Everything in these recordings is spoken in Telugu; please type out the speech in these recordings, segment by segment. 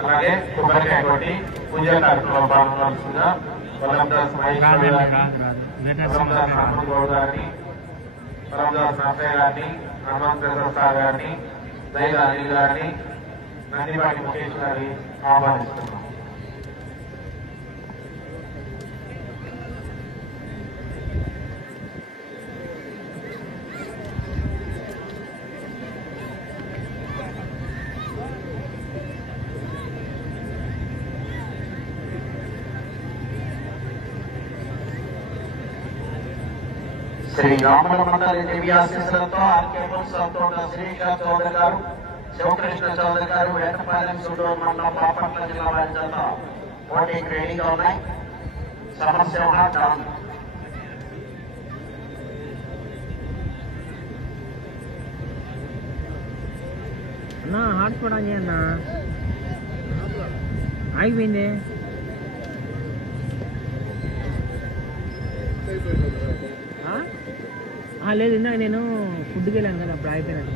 అలాగే కొబ్బరికాయ కొట్టి పూజా కార్యక్రమం పాల్గొనాల్సిందిగా వల్లందాస్ మహేశ్వర్ గారిని, వల్లందాస్ హనుమంత్ గౌడ్ గారిని, వల్లందాస్ నరసయ్య గారిని, హనుమంత్ ప్రసాద్ గారిని, దైవ అనిల్ గారిని, నందిపాటి ముఖేష్ గారిని ఆహ్వానిస్తున్నాం. శ్రీ రామల మండలి దేవి ఆశీస్సులతో ఆర్కేపుల్ సంతోట శ్రీకృష్ణ చౌదరి గారు, శివకృష్ణ చౌదరి గారు, వేటపాలెం సుడూరు మండలం బాపట్ల జిల్లా వారి చేత పోటీకి రెడీగా ఉన్నాయి. సమస్య డాన్ అన్నా హాట్స్పాట్ ఆన్ చేయన్నా, ఆగిపోయింది. లేదు, ఇందాక నేను ఫుడ్కి వెళ్ళాను కదా, అప్పుడు అయిపోయినట్టు.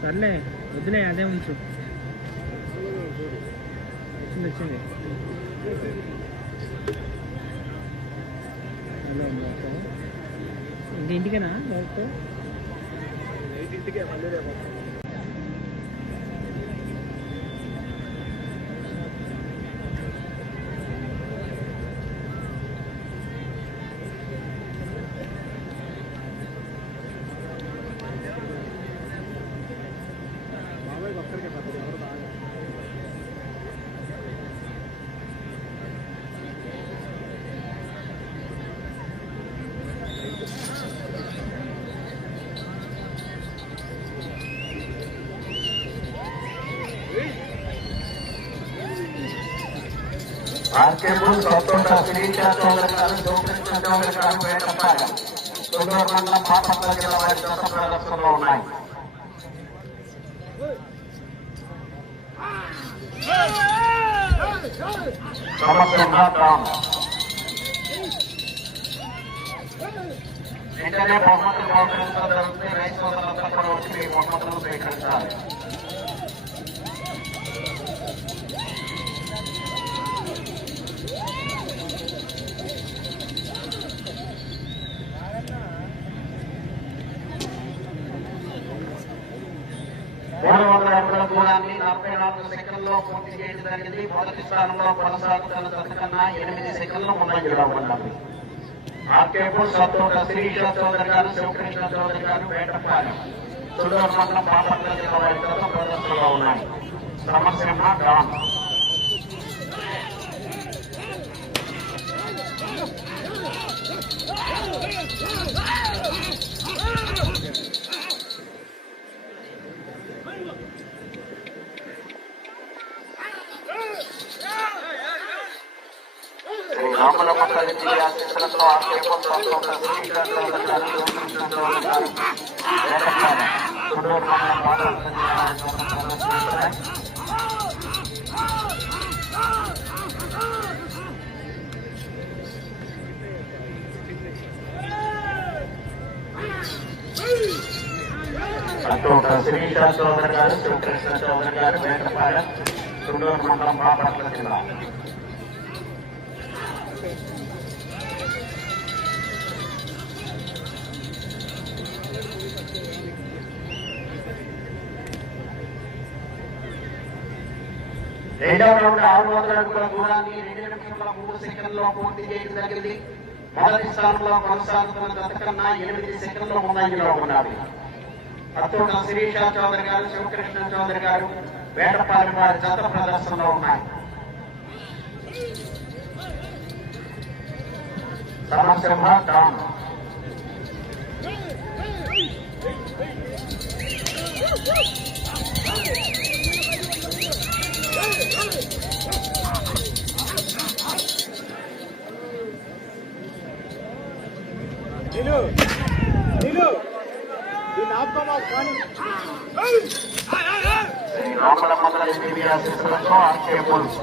సర్లే వద్దులే, అదే ఉంచు. వచ్చింది ఇంక ఇంటికేనా డైరెక్ట్? ఇంటికే మళ్ళీ రేపు. ఆర్కేపుల్ సంతోట శ్రీకృష్ణ చౌదరి గారు, శివకృష్ణ చౌదరి గారు, వేటపాలెం సుడూరు మండలం బాపట్ల జిల్లా వారి చేత ప్రదర్శనలో ఉన్నాయి. సమస్య వెంటనే బహుమతులు బహుకరించడం జరుగుతుంది. రైతు సోదరులంతా కూడా వచ్చి మీ బహుమతులను స్వీకరించాలి. దూరాన్ని 44 సెకండ్లో పూర్తి చేయడం జరిగింది. మొదటి స్థానంలో కొనసాగుతున్న జతకన్నా 8 సెకండ్లు ముందంజలో ఉన్నారు. ఆర్కేపుల్ సంతోట శ్రీకృష్ణ చౌదరి గారు, శివకృష్ణ చౌదరి గారు, వేటపాలెం సుడూరు మండలం బాపట్ల జిల్లా వారి చేత ప్రదర్శనలో ఉన్నాయి. సమస్య డాన్ రామల మండలి దేవి ఆశీస్సులతో ఆర్కేపుల్ సంతోట శ్రీకృష్ణ చౌదరి గారు, శివకృష్ణ చౌదరి గారు, వేటపాలెం సుడూరు మండలం బాపట్ల జిల్లా వారి చేత ప్రదర్శిస్తున్నాయి. సంతోట శ్రీకృష్ణ చౌదరి గారు, శివకృష్ణ చౌదరి గారు, వేటపాలెం సుడూరు మండలం బాపట్ల జిల్లా. రెండవ రౌండ్ 600 అడుగుల దూరాన్ని 2 నిమిషముల 3 సెకండ్లో పూర్తి చేయడం జరిగింది. మొదటి స్థానంలో కొనసాగుతున్న జతకన్నా 8 సెకండ్లు ముందంజలో ఉన్నారు. అత్తోట శ్రీకృష్ణ చౌదరి గారు, శివకృష్ణ చౌదరి గారు, వేటపాలెం వారి జత ప్రదర్శనలో ఉన్నాయి. సమస్య డాన్ రామల మండలి టీవీ ఆశీస్సులతో ఆర్కే బుల్స్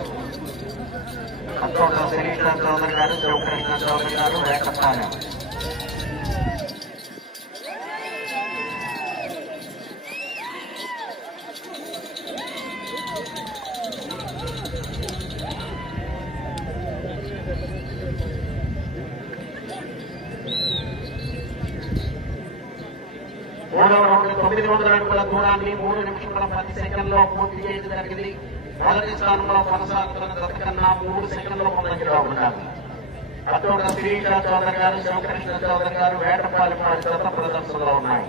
అత్తోట శిరీష చౌదరి గారు, శివకృష్ణ చౌదరి గారు, వేటపాలెం. మూడవ రౌండ్ 900 అడుగుల దూరాన్ని 3 నిమిషముల 10 సెకండ్లో పూర్తి చేయడం జరిగింది. మొదటి స్థానంలో కొనసాగుతున్న జత కన్నా 3 సెకండ్ల ముందంజలో ఉన్నారు. అతోట శిరీష చౌదరి గారు, శివకృష్ణ చౌదరి గారు, వేటపాలెం వారి జత ప్రదర్శనలో ఉన్నాయి.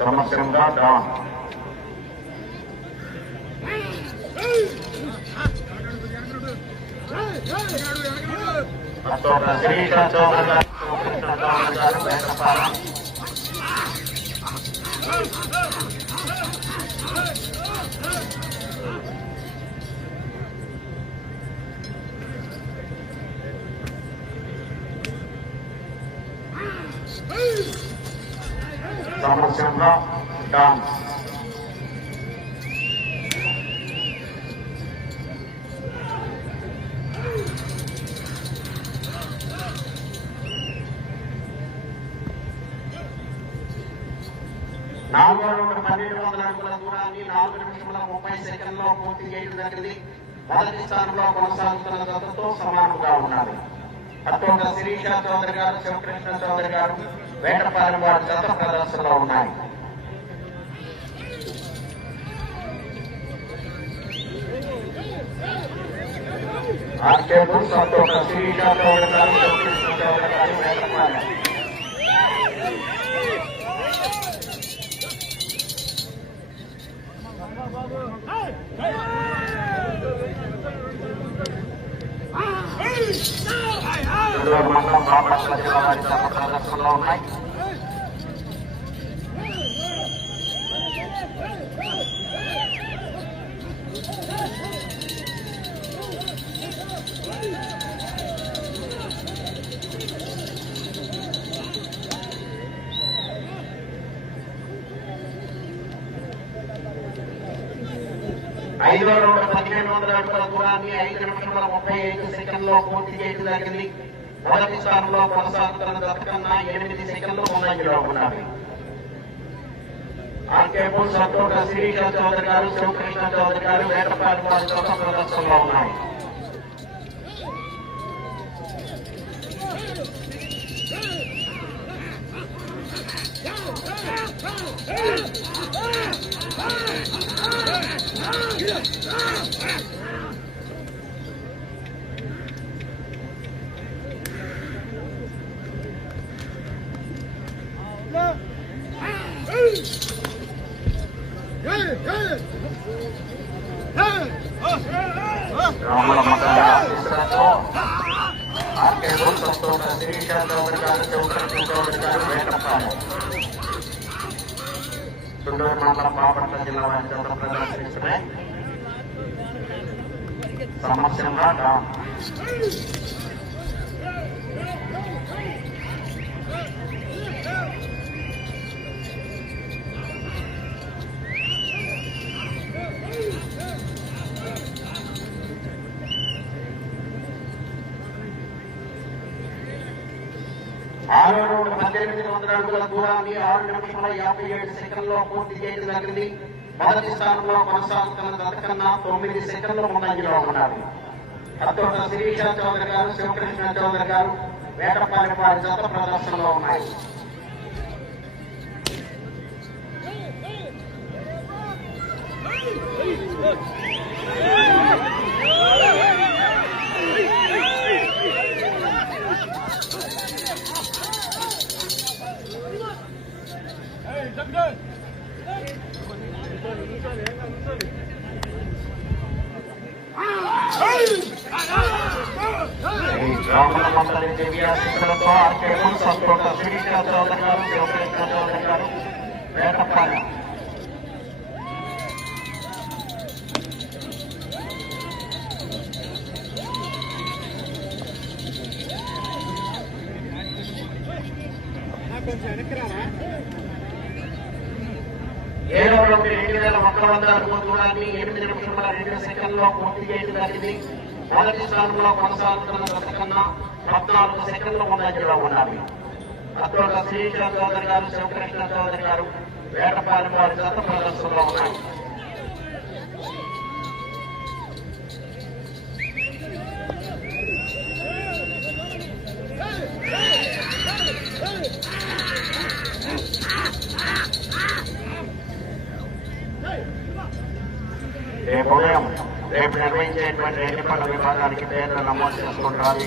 సమస్యంగా డాన్ అతోట శిరీష చౌదరి గారు, శివకృష్ణ చౌదరి గారు, వేటపాలెం. సమస్యంగా డాన్ నాలుగో రౌండ్ 1200 అడుగుల దూరాన్ని 4 నిమిషముల 30 సెకండ్లో పూర్తి చేయడం జరిగింది. మొదటి స్థానంలో కొనసాగుతున్న జతతో సమానంగా ఉన్నారు. అత్తోట శిరీష చౌదరి గారు, శివకృష్ణ చౌదరి గారు, వేటపాలెం వారి జత ప్రదర్శనలో ఉన్నాయి. ఆర్కే బుల్స్ అత్తోట శిరీష చౌదరి గారు, శివకృష్ణ చౌదరి గారు, వేటపాలెం. మండలం బాపట్ల జిల్లా వారి జత ప్రదర్శనలో ఉన్నాయి. ఐదో రౌండ్ 1500 అడుగుల దూరాన్ని 5 నిమిషముల 35 సెకండ్లో పూర్తి చేయడం జరిగింది. మొదటి స్థానంలో కొనసాగుతున్న జత కన్నా 8 సెకండ్లు ముందంజలో ఉన్నారు. ఆర్కే బుల్స్ అత్తోట శిరీష చౌదరి గారు, శివకృష్ణ చౌదరి గారు, వేటపాలెం వారి జత ప్రదర్శనలో ఉన్నాయి. రామల మండలి ఆశీస్సులతో ఆర్కే బుల్స్ అత్తోట శిరీష చౌదరి గారు, శివకృష్ణ చౌదరి గారు, వేటపాలెం. చుండూరు మండలం బాపట్ల జిల్లా వారి జత ప్రదర్శిస్తున్నాయి. సమస్యంగా డాన్ ఆరో రౌండ్ 1800 అడుగుల దూరాన్ని 6 నిమిషముల 57 సెకండ్లో పూర్తి చేయడం జరిగింది. మొదటి స్థానంలో కొనసాగుతున్న జత కన్నా 9 సెకండ్ల ముందంజలో ఉన్నారు. అత్తోట శిరీష చౌదరి గారు, శివకృష్ణ చౌదరి గారు, వేటపాలెం వారి జత ప్రదర్శనలో ఉన్నాయి. రామల మండలి టీవీ ఆశీస్సులతో ఆర్కే బుల్స్ అత్తోట శిరీష చౌదరి గారు, శివకృష్ణ చౌదరి గారు, వేట వేటపాలెం. ఏడవ రౌండ్ 2100 అడుగుల దూరాన్ని 8 నిమిషముల 2 సెకండ్లో పూర్తి చేయడం జరిగింది. మొదటి స్థానంలో కొనసాగుతున్న జత కన్నా 14 సెకండ్ల ముందంజలో ఉండాలి. అతోట శ్రీశాంత్ చౌదరి గారు, శివకృష్ణ చౌదరి గారు వేటపాలెం వారి జత ప్రదర్శనలో ఉన్నాయి. రేపు నిర్వహించేటువంటి ఎన్నికల విభాగానికి పేర్లు నమోదు చేసుకుంటారు.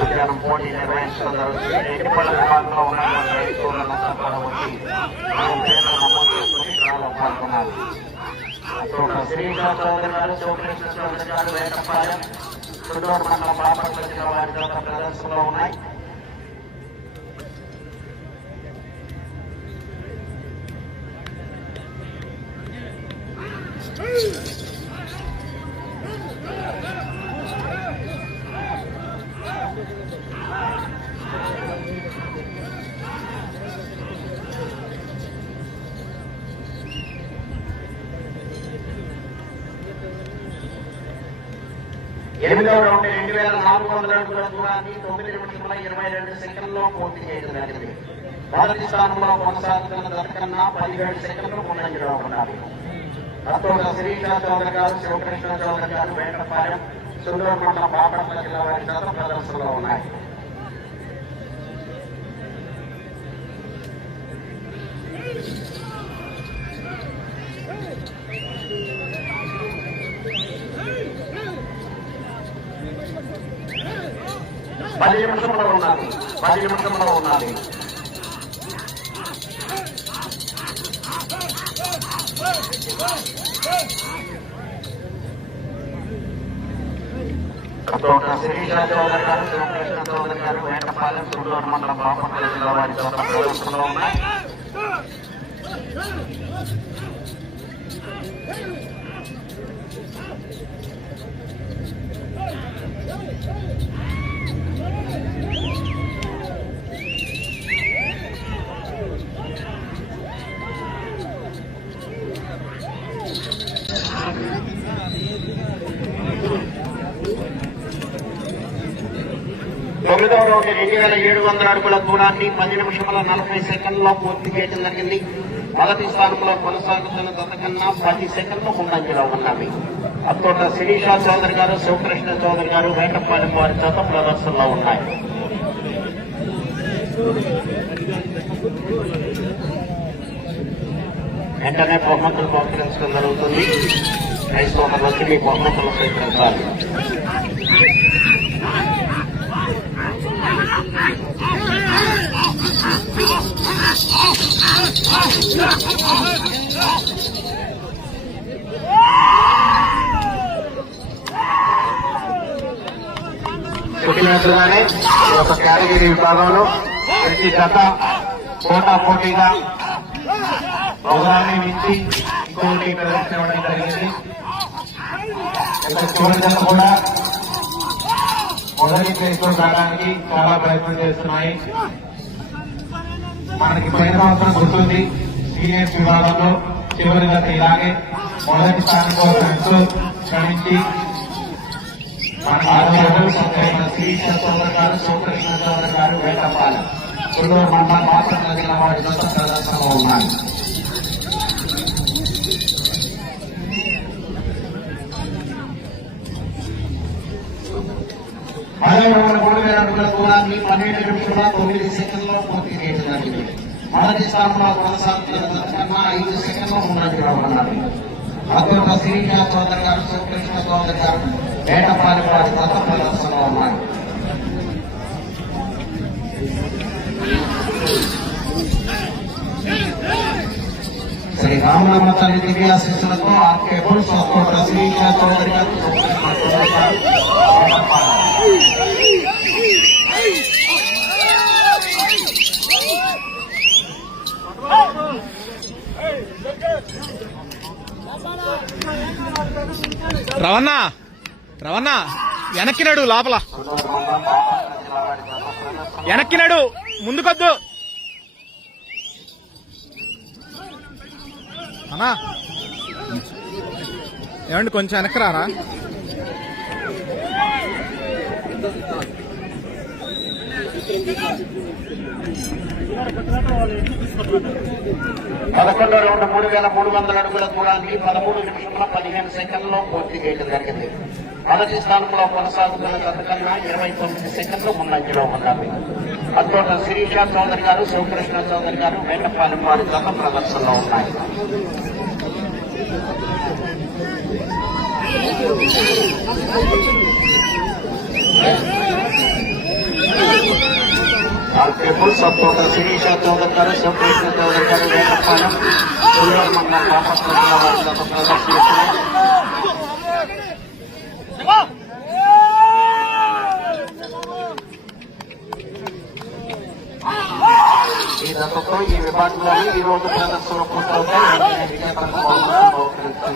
మధ్యాహ్నం పోటీ నిర్వహించడం జరుగుతుంది. ఎన్నికల విభాగంలో ఉన్నటువంటి రైతులంతా కూడా వచ్చి పేర్లు నమోదు చేసుకుని డ్రాలో పాల్గొన్నారు. శ్రీశాంత్ చౌదరి గారు, శివకృష్ణ చౌదరి గారు వేటపాలెం చుండూరు మండలం బాపట్ల జిల్లా వారి జత ప్రదర్శనలో ఉన్నాయి. ఎనిమిదవ రౌండ్ 2400 అడుగుల దూరాన్ని 9 నిమిషముల 22 సెకండ్లో పూర్తి చేయడం జరిగింది. మొదటి స్థానంలో కొనసాగుతున్న జత కన్నా 17 సెకండ్లు ముందంజలో ఉండాలి. అతోట శ్రీశాంత్ చౌదరి గారు, శివకృష్ణ చౌదరి గారు వేటపాలెం చుండూరు మండలం బాపట్ల జిల్లా వారి జత ప్రదర్శనలో ఉన్నాయి. పది నిమిషంలో ఉన్నది. అతోట శ్రీశాంత్ చౌదరి గారు, శివకృష్ణ చౌదరి గారు వేటపాలెం చుండూరు మండలం బాపట్ల జిల్లా వారి జత ప్రదర్శనలో ఉన్నాయి. తొమ్మిదవ రౌండ్ 2700 అడుగుల దూరాన్ని 10 నిమిషముల 40 సెకండ్లో పూర్తి చేయడం జరిగింది. మొదటి స్థానంలో కొనసాగుతున్న జత కన్నా 10 సెకండ్లు ముందంజలో ఉన్నవి. అతోట శ్రీశాంత్ చౌదరి గారు, శివకృష్ణ చౌదరి గారు వేటపాలెం వారి జత ప్రదర్శనలో ఉన్నాయి. వెంటనే బహుమతులు బహుకరించడం జరుగుతుంది. క్రైస్తవులు వచ్చి మీ బహుమతులు స్వీకరించాలి. చెప్పినట్లుగానే ఈ యొక్క కేటగిరీ విభాగంలో ప్రతి జత పోటాపోటీగా ఒకదాన్ని మించి ఇంకోటి ప్రదర్శించడం జరిగింది. చివరి జత కూడా మొదటి ప్లేస్ లో రావడానికి చాలా ప్రయత్నం చేస్తున్నాయి. మనకి పోయిన సంవత్సరం గుర్తుంది, సీనియర్స్ విభాగంలో చివరి జత ఇలాగే మొదటి స్థానంలో శ్రమించి శ్రీశాంత్ చౌదరి గారు, శివకృష్ణ చౌదరి గారు వేటపాలెం చుండూరు మండలం బాపట్ల జిల్లా వారి జత ప్రదర్శనలో ఉన్నాయి. పదవ రౌండ్ 3000 అడుగుల దూరాన్ని 12 నిమిషముల 9 సెకండ్లో పూర్తి చేయడం జరిగింది. మొదటి స్థానంలో కొనసాగుతున్న జత కన్నా 5 సెకండ్లు ముందంజలో ఉన్నారు. అతోట శ్రీశాంత్ చౌదరి గారు, శివకృష్ణ చౌదరి గారు వేటపాలెం వారి జత ప్రదర్శనలో ఉన్నారు. శ్రీ రామనామ తల్లి దివ్యాశిస్సులతో ఆర్కే బుల్స్ అతోట శ్రీశాంత్ చౌదరి గారు, రవణ రవణ వెనక్కినాడు లోపల వెనక్కినాడు ముందుకొద్దు అన్నా ఏమండి కొంచెం వెనక్కి రారా 11వ రౌండ్ 3300 అడుగుల దూరాన్ని 13 నిమిషముల 15 సెకండ్లో పూర్తి చేయడం జరిగింది. మొదటి స్థానంలో కొనసాగుతున్న గతకన్నా 29 సెకండ్లు ముందంజలో ఉన్నారు. అత్తోట శిరీష చౌదరి గారు, శివకృష్ణ చౌదరి గారు, వేటపాలెం వారి గత ప్రదర్శనలో ఉన్నాయి. అత్తోట శిరీష చౌదరి గారు, శివకృష్ణ చౌదరి గారు, వేటపాలెం మండలం బాపట్ల జిల్లా వారి గత ప్రదర్శిస్తున్నారు. ఈ దశతో ఈ విభాగంలోని ఈ రోజు ప్రదర్శన పూర్తవుతాయి.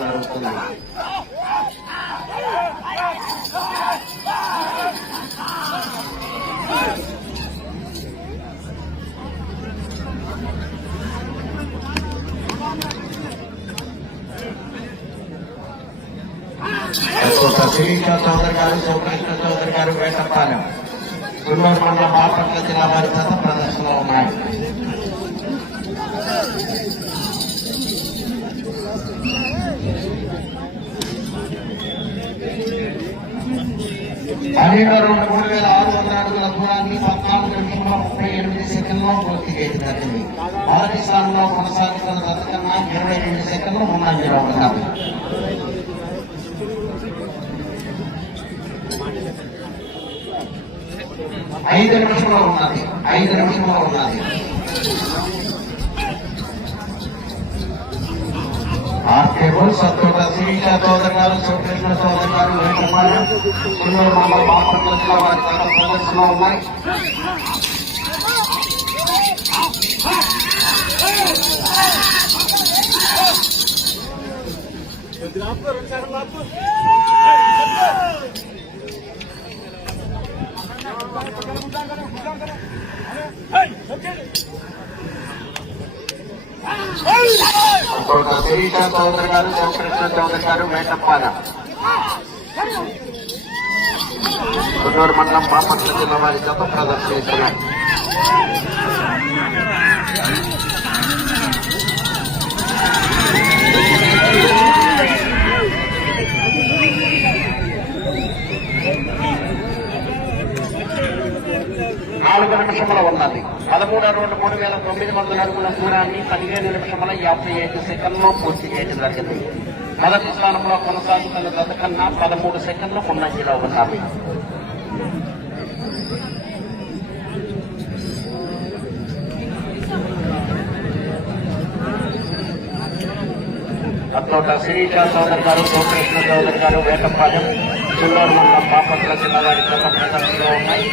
జరుగుతుంది. శిరీష చౌదరి గారు, శివకృష్ణ చౌదరి గారు, వేటపాలెం గుంటూరు మండలం బాపట్ల జిల్లా వారి గత ప్రదర్శనలో ఉన్నాయి. పన్నెండో రౌండ్ 3600 అడుగుల దూరాన్ని 14 నిమిషంలో 38 సెకండ్లో పూర్తి చేయడం జరిగింది. మొదటి స్థానంలో కొనసాగుతున్న గతకన్నా 22 సెకండ్లు ముందంజలో ఉన్నారు. ఐదు నిమిషంలో ఉన్నది. సత్తోట శిరీష చౌదరి గారు, శివకృష్ణ చౌదరి గారు, వేటపాలెం గుంటూరు మండలం బాపట్ల జిల్లా వారి గత ప్రదర్శనలో ఉన్నాయి. శిరీష చౌదరి గారు, శివకృష్ణ చౌదరి గారు, వేటపాలెం గుంటూరు మండలం బాపట్ల జిల్లా వారి గత ప్రదర్శిస్తున్నారు. నాలుగు నిమిషముల ఉన్నది. 13వ రౌండ్ 3900 అడుగుల దూరాన్ని 15 నిమిషముల 55 సెకండ్లో పూర్తి చేయడం జరిగింది. మొదటి స్థానంలో కొనసాగుతున్న గతకన్నా 13 సెకండ్లు ముందంజలో ఉన్నాయి. అత్తోట శిరీష చౌదరి గారు, శివకృష్ణ చౌదరి గారు, వేటపాలెం గుంటూరు మండలం బాపట్ల జిల్లా వారి గత ప్రదర్శనలో ఉన్నాయి.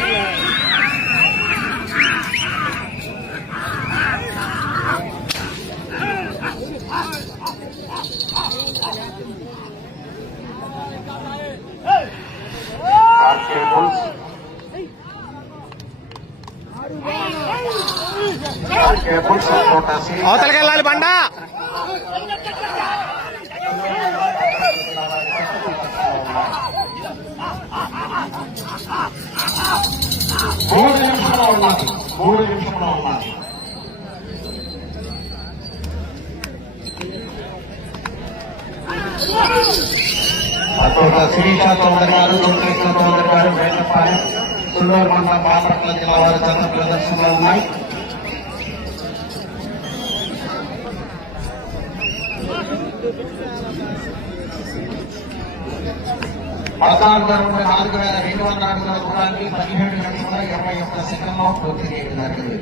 అవతలకి వెళ్ళాలి బండా. మూడు నిమిషంలో ఉన్నది. అతోట శిరీష చౌదరి గారు, శివకృష్ణ చౌదరి గారు, వేటపాలెం గుంటూరు మండలం బాపట్ల జిల్లా వారి గత ప్రదర్శనలో ఉన్నాయి. పదహారు 4200 అడుగుల దూరాన్ని 17 నిమిషంలో 21 సెకండ్లో పూర్తి చేయడం జరిగింది.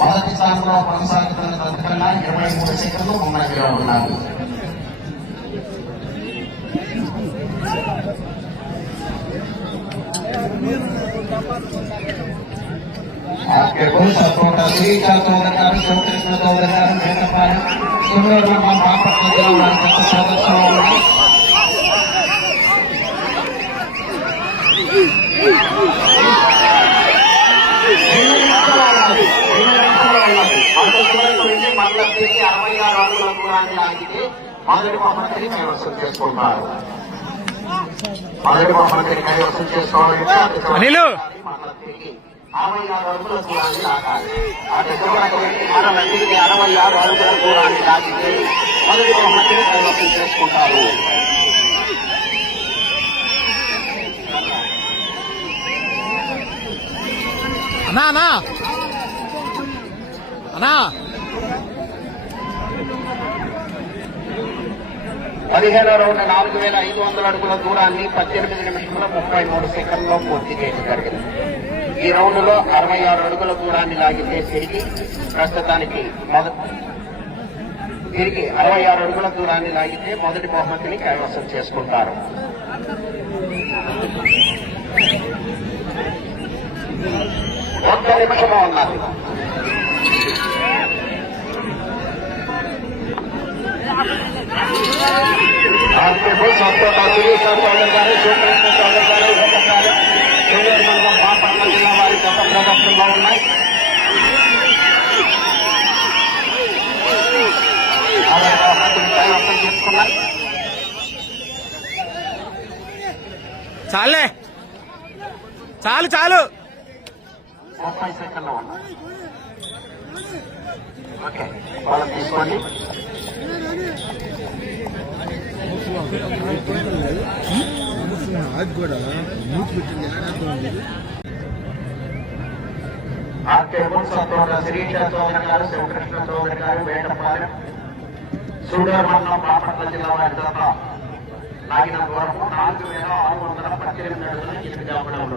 మొదటి స్థానంలో కొనసాగుతున్న గతకన్నా 23 సెకండ్లు ముందంజలో ఉన్నారు. సత్తోట శిరీష చౌదరి గారు, శివకృష్ణ చౌదరి గారు, వేటపాలెం సుందర బాపట్ల జిల్లా వారి జత ప్రదర్శనలో ఉన్నాయి. మండలం తీసి 66 అడుగుల దూరాన్ని లాగితే మొదటి బహుమతిని కైవసం చేసుకుంటారు. మొదటి బహుమతిని కైవసం చేసుకోవాలంటే అనిలు 66 అడుగుల దూరాన్ని లాగాలి. అటు చివరకు మండలం తీసి 66 అడుగుల దూరాన్ని లాగితే మొదటి బహుమతిని కైవసం చేసుకుంటారు. అన్నా అన్నా అన్నా 15వ రౌండ్ 4500 అడుగుల దూరాన్ని 18 నిమిషముల 33 సెకండ్లో పూర్తి చేయడం జరిగింది. ఈ రౌండ్ లో 66 అడుగుల దూరాన్ని లాగితే తిరిగి 66 అడుగుల దూరాన్ని లాగితే మొదటి బహుమతిని కైవసం చేసుకుంటారు. ఒక్క నిమిషము ఉన్నది. సురేష్ చౌదరి గారు, శివకృష్ణ చౌదరి గారు, జూనియర్ మండలం బాపట్ల జిల్లా వారి గత ప్రదర్శనలో ఉన్నాయి. కైవసం చేసుకున్నాయి. చాలే చాలు చాలు 30 సెకండ్లు ఉన్నాయి. ఓకే, వాళ్ళని తీసుకోండి. శిరీష చౌదరి గారు, శివకృష్ణ చౌదరి గారు, వేటపాలెం సూడూరు మండలం బాపట్ల జిల్లా వారి జత లాగిన దూరము 4618 అడుగుల 8 అడుగులు.